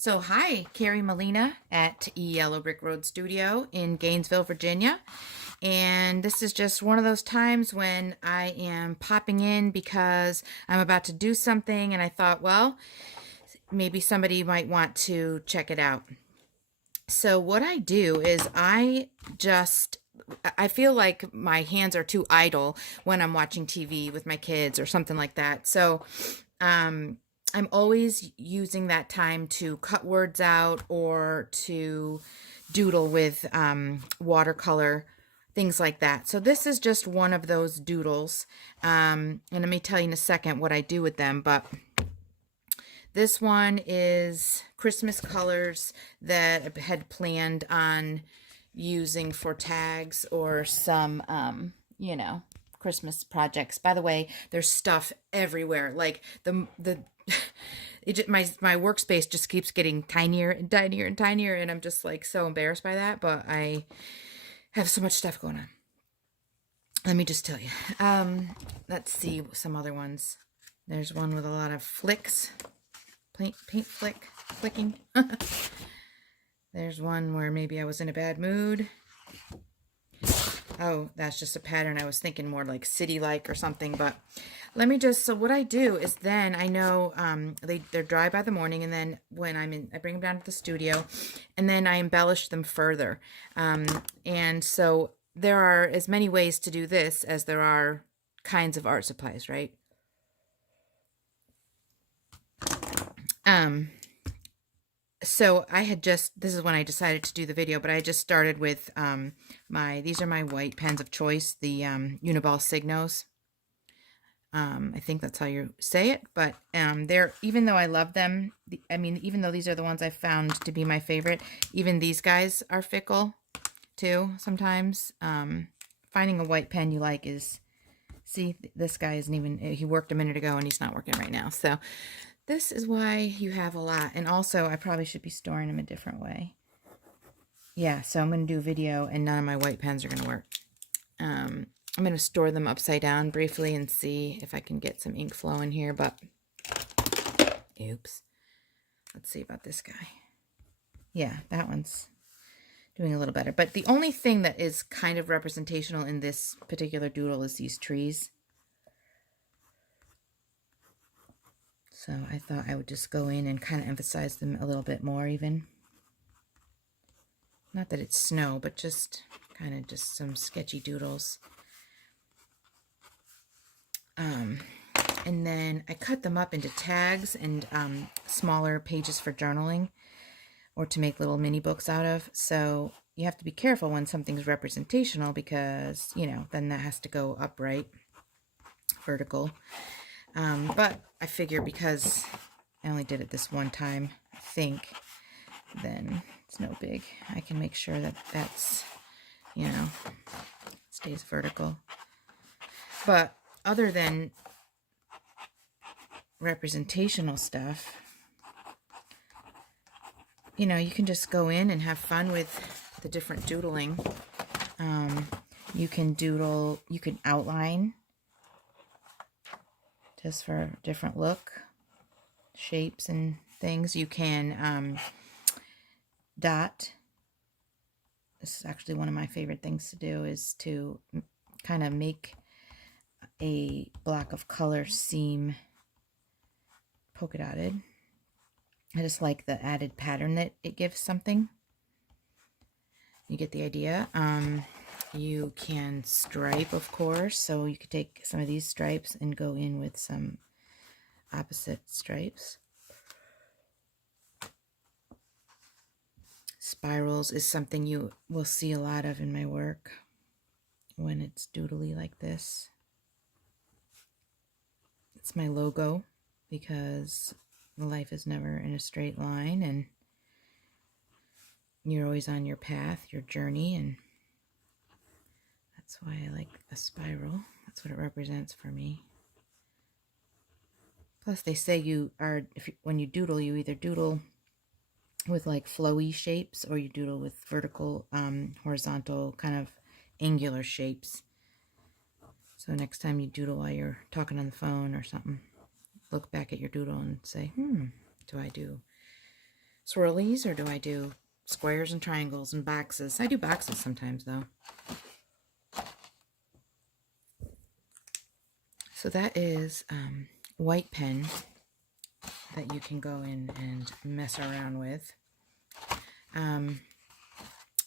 So hi, Carrie Molina at Yellow Brick Road Studio in Gainesville, Virginia. And this is just one of those times when I am popping in because I'm about to do something and I thought, well, maybe somebody might want to check it out. So what I do is I feel like my hands are too idle when I'm watching TV with my kids or something like that. So um, I'm always using that time to cut words out or to doodle with watercolor, things like that. So this is just one of those doodles. And let me tell you in a second what I do with them. But this one is Christmas colors that I had planned on using for tags or some, Christmas projects. By the way, there's stuff everywhere. Like my workspace just keeps getting tinier and tinier and tinier, and I'm just like so embarrassed by that. But I have so much stuff going on. Let me just tell you. Let's see some other ones. There's one with a lot of flicks. Paint flicking. There's one where maybe I was in a bad mood. Oh, that's just a pattern. I was thinking more like city-like or something, but let me just, so what I do is then I know they're dry by the morning, and then when I bring them down to the studio, and then I embellish them further. And so there are as many ways to do this as there are kinds of art supplies, right? So this is when I decided to do the video, but I just started with these are my white pens of choice, the Uniball Signos. I think that's how you say it, but even though I love them, even though these are the ones I found to be my favorite, even these guys are fickle too sometimes. Finding a white pen you like see, this guy isn't even, he worked a minute ago and he's not working right now. So this is why you have a lot. And also, I probably should be storing them a different way. Yeah, so I'm going to do a video and none of my white pens are going to work. I'm going to store them upside down briefly and see if I can get some ink flow in here, but oops. Let's see about this guy. Yeah, that one's doing a little better. But the only thing that is kind of representational in this particular doodle is these trees. So I thought I would just go in and kind of emphasize them a little bit more even. Not that it's snow, but just kind of just some sketchy doodles. And then I cut them up into tags and smaller pages for journaling or to make little mini books out of. So you have to be careful when something's representational because, then that has to go upright, vertical. But I figure because I only did it this one time, I think, then it's no big. I can make sure that that's, stays vertical. But other than representational stuff, you can just go in and have fun with the different doodling. You can doodle, you can outline just for a different look, shapes and things. You can dot. This is actually one of my favorite things to do, is to kind of make a block of color seem polka dotted. I just like the added pattern that it gives something. You get the idea. You can stripe, of course, so you could take some of these stripes and go in with some opposite stripes. Spirals is something you will see a lot of in my work when it's doodly like this. It's my logo because life is never in a straight line and you're always on your path, your journey, and that's why I like a spiral. That's what it represents for me. Plus, they say when you doodle, you either doodle with like flowy shapes or you doodle with vertical, horizontal, kind of angular shapes. So next time you doodle while you're talking on the phone or something, look back at your doodle and say, do I do swirlies, or do I do squares and triangles and boxes? I do boxes sometimes, though. So that is white pen that you can go in and mess around with.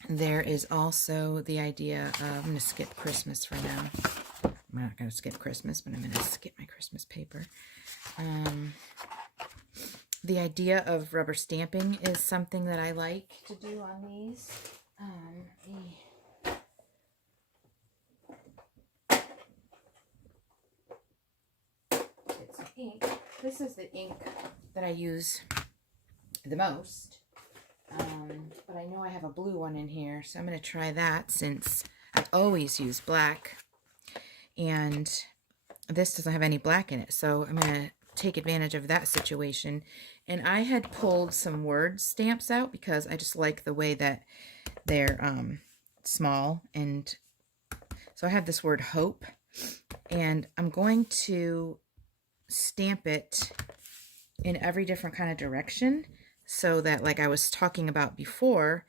There is also the idea of, I'm going to skip Christmas for now. I'm not going to skip Christmas, but I'm going to skip my Christmas paper. The idea of rubber stamping is something that I like to do on these. It's ink. This is the ink that I use the most. But I know I have a blue one in here, so I'm going to try that since I always use black. And this doesn't have any black in it, so I'm going to take advantage of that situation. And I had pulled some word stamps out because I just like the way that they're small. And so I have this word hope, and I'm going to stamp it in every different kind of direction, so that, like I was talking about before,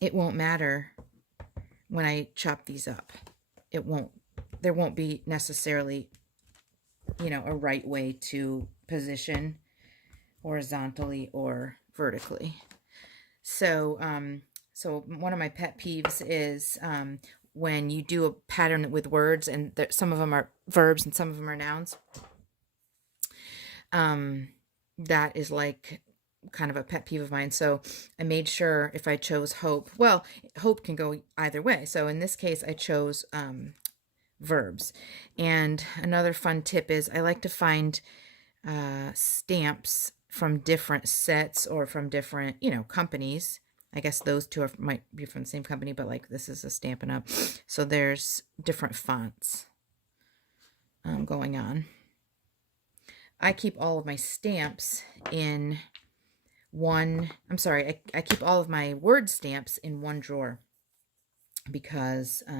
it won't matter when I chop these up. There won't be necessarily, you know, a right way to position horizontally or vertically. So, so one of my pet peeves is when you do a pattern with words, and some of them are verbs and some of them are nouns. That is like kind of a pet peeve of mine. So I made sure if I chose hope, well, hope can go either way. So in this case, I chose verbs. And another fun tip is I like to find stamps from different sets or from different, you know, companies. I guess those two might be from the same company, but like this is a Stampin' Up. So there's different fonts going on. I keep all of my stamps in one, I keep all of my word stamps in one drawer because I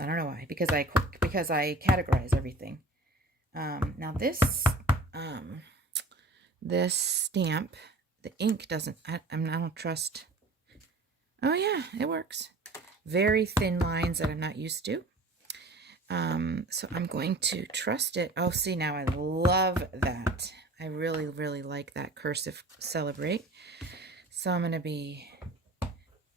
don't know why, because I categorize everything. Now this stamp, the ink doesn't, I don't trust. Oh yeah, it works. Very thin lines that I'm not used to. So I'm going to trust it. Oh, see, now I love that. I really, really like that cursive celebrate. So I'm going to be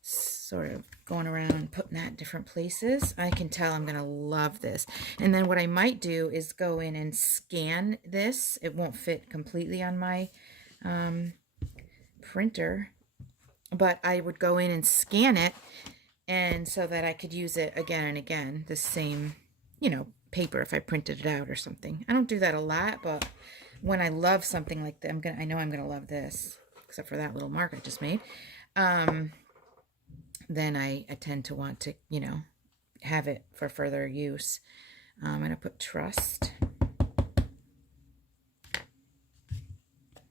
sort of going around and putting that in different places. I can tell I'm going to love this. And then what I might do is go in and scan this. It won't fit completely on my printer, but I would go in and scan it, and so that I could use it again and again, the same, you know, paper if I printed it out or something. I don't do that a lot, but when I love something like that, I know I'm gonna love this, except for that little mark I just made. Then I tend to want to, you know, have it for further use. I'm gonna put trust.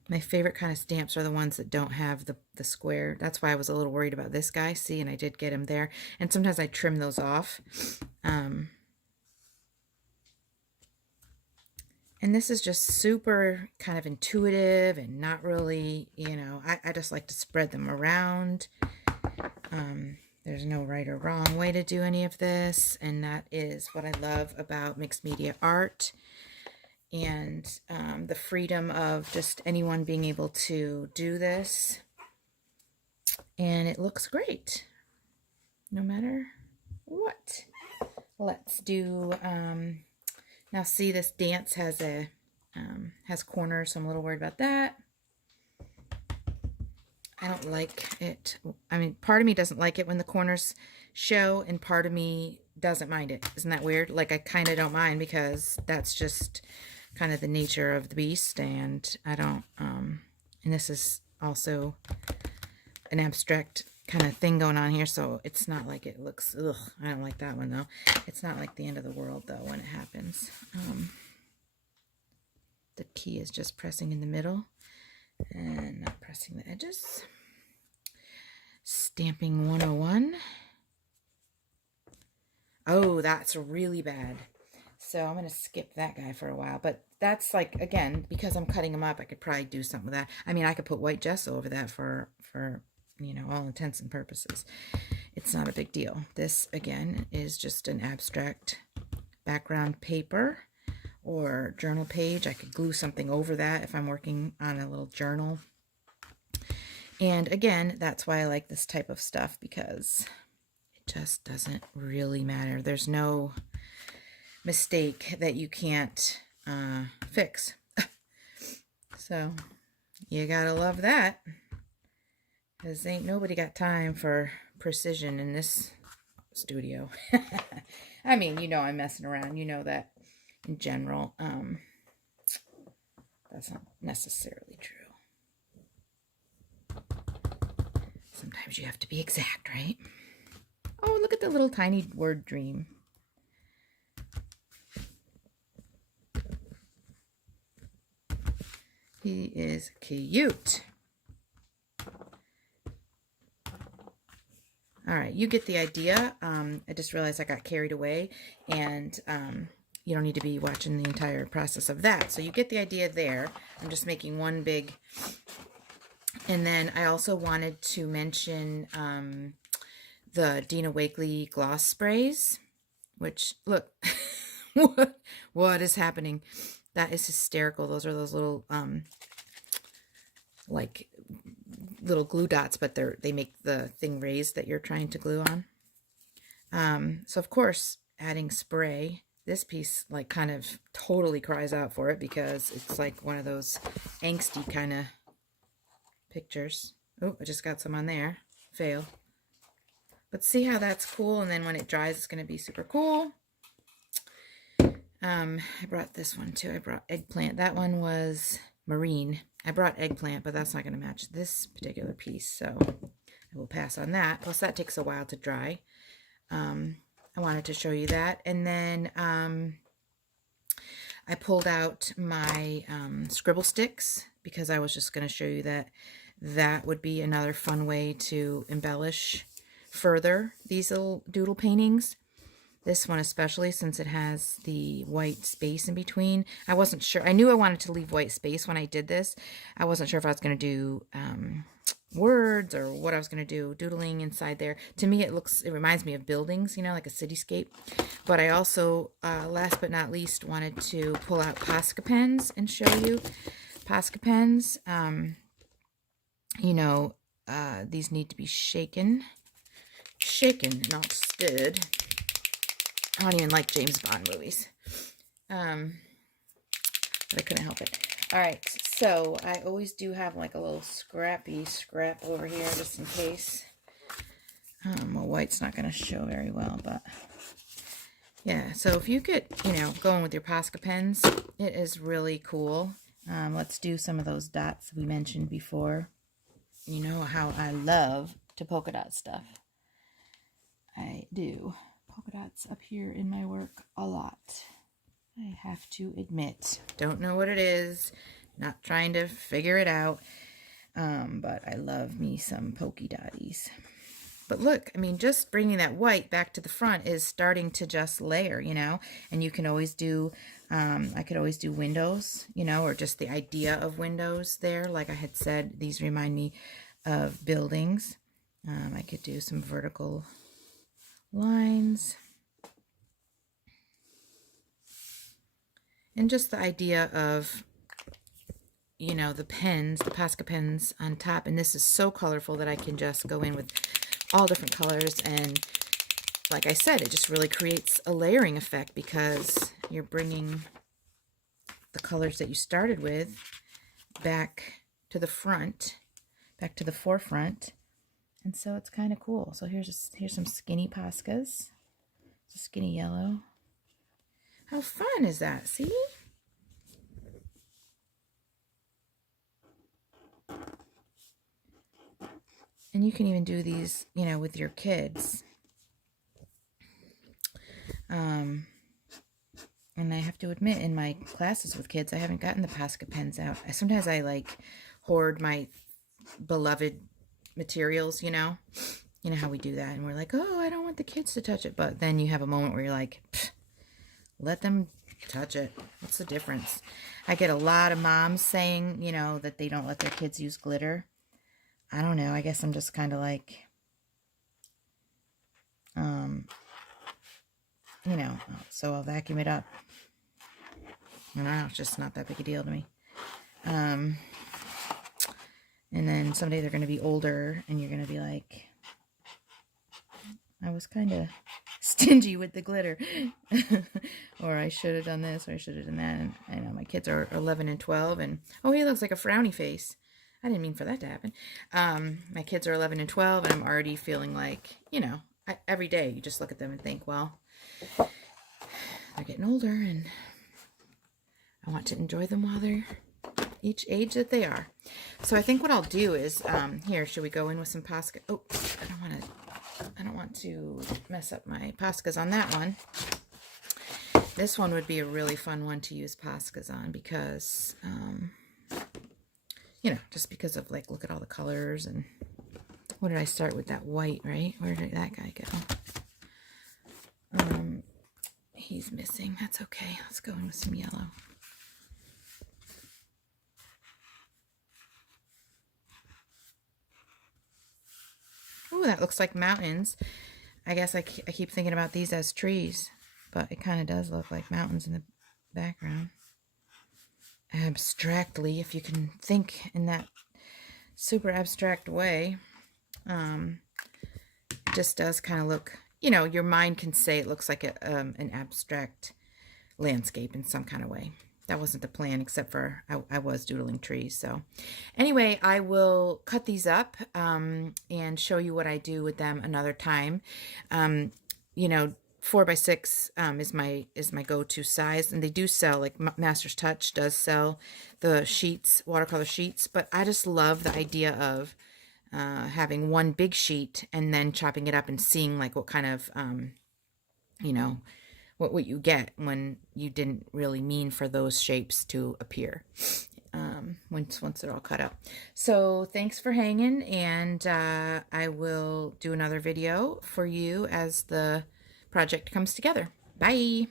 My favorite kind of stamps are the ones that don't have the square. That's why I was a little worried about this guy. See, and I did get him there. And sometimes I trim those off. And this is just super kind of intuitive and not really, you know, I just like to spread them around. There's no right or wrong way to do any of this. And that is what I love about mixed media art. And the freedom of just anyone being able to do this. And it looks great, no matter what. Let's do, now see, this dance has has corners, so I'm a little worried about that. I don't like it. I mean, part of me doesn't like it when the corners show, and part of me doesn't mind it. Isn't that weird? Like, I kind of don't mind because that's just kind of the nature of the beast, and I don't, and this is also an abstract kind of thing going on here, so it's not like it looks, ugh, I don't like that one though. It's not like the end of the world though when it happens. The key is just pressing in the middle and not pressing the edges. Stamping 101. Oh, that's really bad. So I'm going to skip that guy for a while. But that's like, again, because I'm cutting them up, I could probably do something with that. I mean, I could put white gesso over that for you know, all intents and purposes. It's not a big deal. This, again, is just an abstract background paper or journal page. I could glue something over that if I'm working on a little journal. And again, that's why I like this type of stuff, because it just doesn't really matter. There's no mistake that you can't fix. So you gotta love that, because ain't nobody got time for precision in this studio. I mean, you know, I'm messing around. You know that in general. That's not necessarily true. Sometimes you have to be exact, right? Oh, look at the little tiny word dream. He is cute. All right, you get the idea. I just realized I got carried away, and you don't need to be watching the entire process of that. So you get the idea there. I'm just making one big. And then I also wanted to mention the Dina Wakley gloss sprays, which, look, what is happening? That is hysterical. Those are those little, like, little glue dots, but they make the thing raised that you're trying to glue on. So, of course, adding spray, this piece, like, kind of totally cries out for it, because it's like one of those angsty kind of pictures. Oh, I just got some on there. Fail. But see how that's cool, and then when it dries, it's going to be super cool. I brought this one too. I brought eggplant. That one was marine. I brought eggplant, but that's not going to match this particular piece, so I will pass on that. Plus, that takes a while to dry. I wanted to show you that. And then I pulled out my scribble sticks, because I was just going to show you that that would be another fun way to embellish further these little doodle paintings. This one especially, since it has the white space in between. I wasn't sure. I knew I wanted to leave white space when I did this. I wasn't sure if I was going to do words or what I was going to do, doodling inside there. To me, it reminds me of buildings, you know, like a cityscape. But I also, last but not least, wanted to pull out Posca pens and show you. Posca pens, you know, these need to be shaken, not stirred. I don't even like James Bond movies, but I couldn't help it. All right, so I always do have like a little scrap over here just in case. Well, white's not going to show very well, but yeah. So if you get, you know, going with your Posca pens, it is really cool. Let's do some of those dots we mentioned before. You know how I love to polka dot stuff. I do. Polka dots up here in my work a lot. I have to admit. Don't know what it is. Not trying to figure it out. But I love me some polka dotties. But look, I mean, just bringing that white back to the front is starting to just layer, you know. And you can always do, I could always do windows, you know, or just the idea of windows there. Like I had said, these remind me of buildings. I could do some vertical lines. And just the idea of, you know, the pens, the Posca pens on top. And this is so colorful that I can just go in with all different colors. And like I said, it just really creates a layering effect, because you're bringing the colors that you started with back to the front, back to the forefront. And so it's kind of cool. So here's some skinny Poscas. It's a skinny yellow. How fun is that? See? And you can even do these, you know, with your kids. And I have to admit, in my classes with kids, I haven't gotten the Posca pens out. Sometimes I like hoard my beloved materials, you know how we do that, and we're like, oh, I don't want the kids to touch it. But then you have a moment where you're like, let them touch it. What's the difference? I get a lot of moms saying, you know, that they don't let their kids use glitter. I don't know. I guess I'm just kind of like, you know, so I'll vacuum it up. I don't know. It's just not that big a deal to me. And then someday they're going to be older and you're going to be like, I was kind of stingy with the glitter. Or I should have done this, or I should have done that. And I know my kids are 11 and 12, and oh, he looks like a frowny face. I didn't mean for that to happen. My kids are 11 and 12, and I'm already feeling like, you know, every day you just look at them and think, well, they're getting older, and I want to enjoy them while they're each age that they are. So I think what I'll do is, here, should we go in with some Posca? Oh, I don't want to mess up my Poscas on that one. This one would be a really fun one to use Poscas on because, you know, just because of, like, look at all the colors. And what did I start with? That white, right? Where did that guy go? He's missing. That's okay. Let's go in with some yellow. Ooh, that looks like mountains. I guess I keep thinking about these as trees, but it kind of does look like mountains in the background. Abstractly, if you can think in that super abstract way, it just does kind of look, you know, your mind can say it looks like an abstract landscape in some kind of way. That wasn't the plan, except for I was doodling trees. So anyway, I will cut these up and show you what I do with them another time. You know, 4x6 is my go-to size, and they do sell, like Master's Touch does sell the sheets, watercolor sheets, but I just love the idea of having one big sheet and then chopping it up and seeing like what kind of, you know, what you get when you didn't really mean for those shapes to appear once they're all cut up. So thanks for hanging, and I will do another video for you as the project comes together. Bye!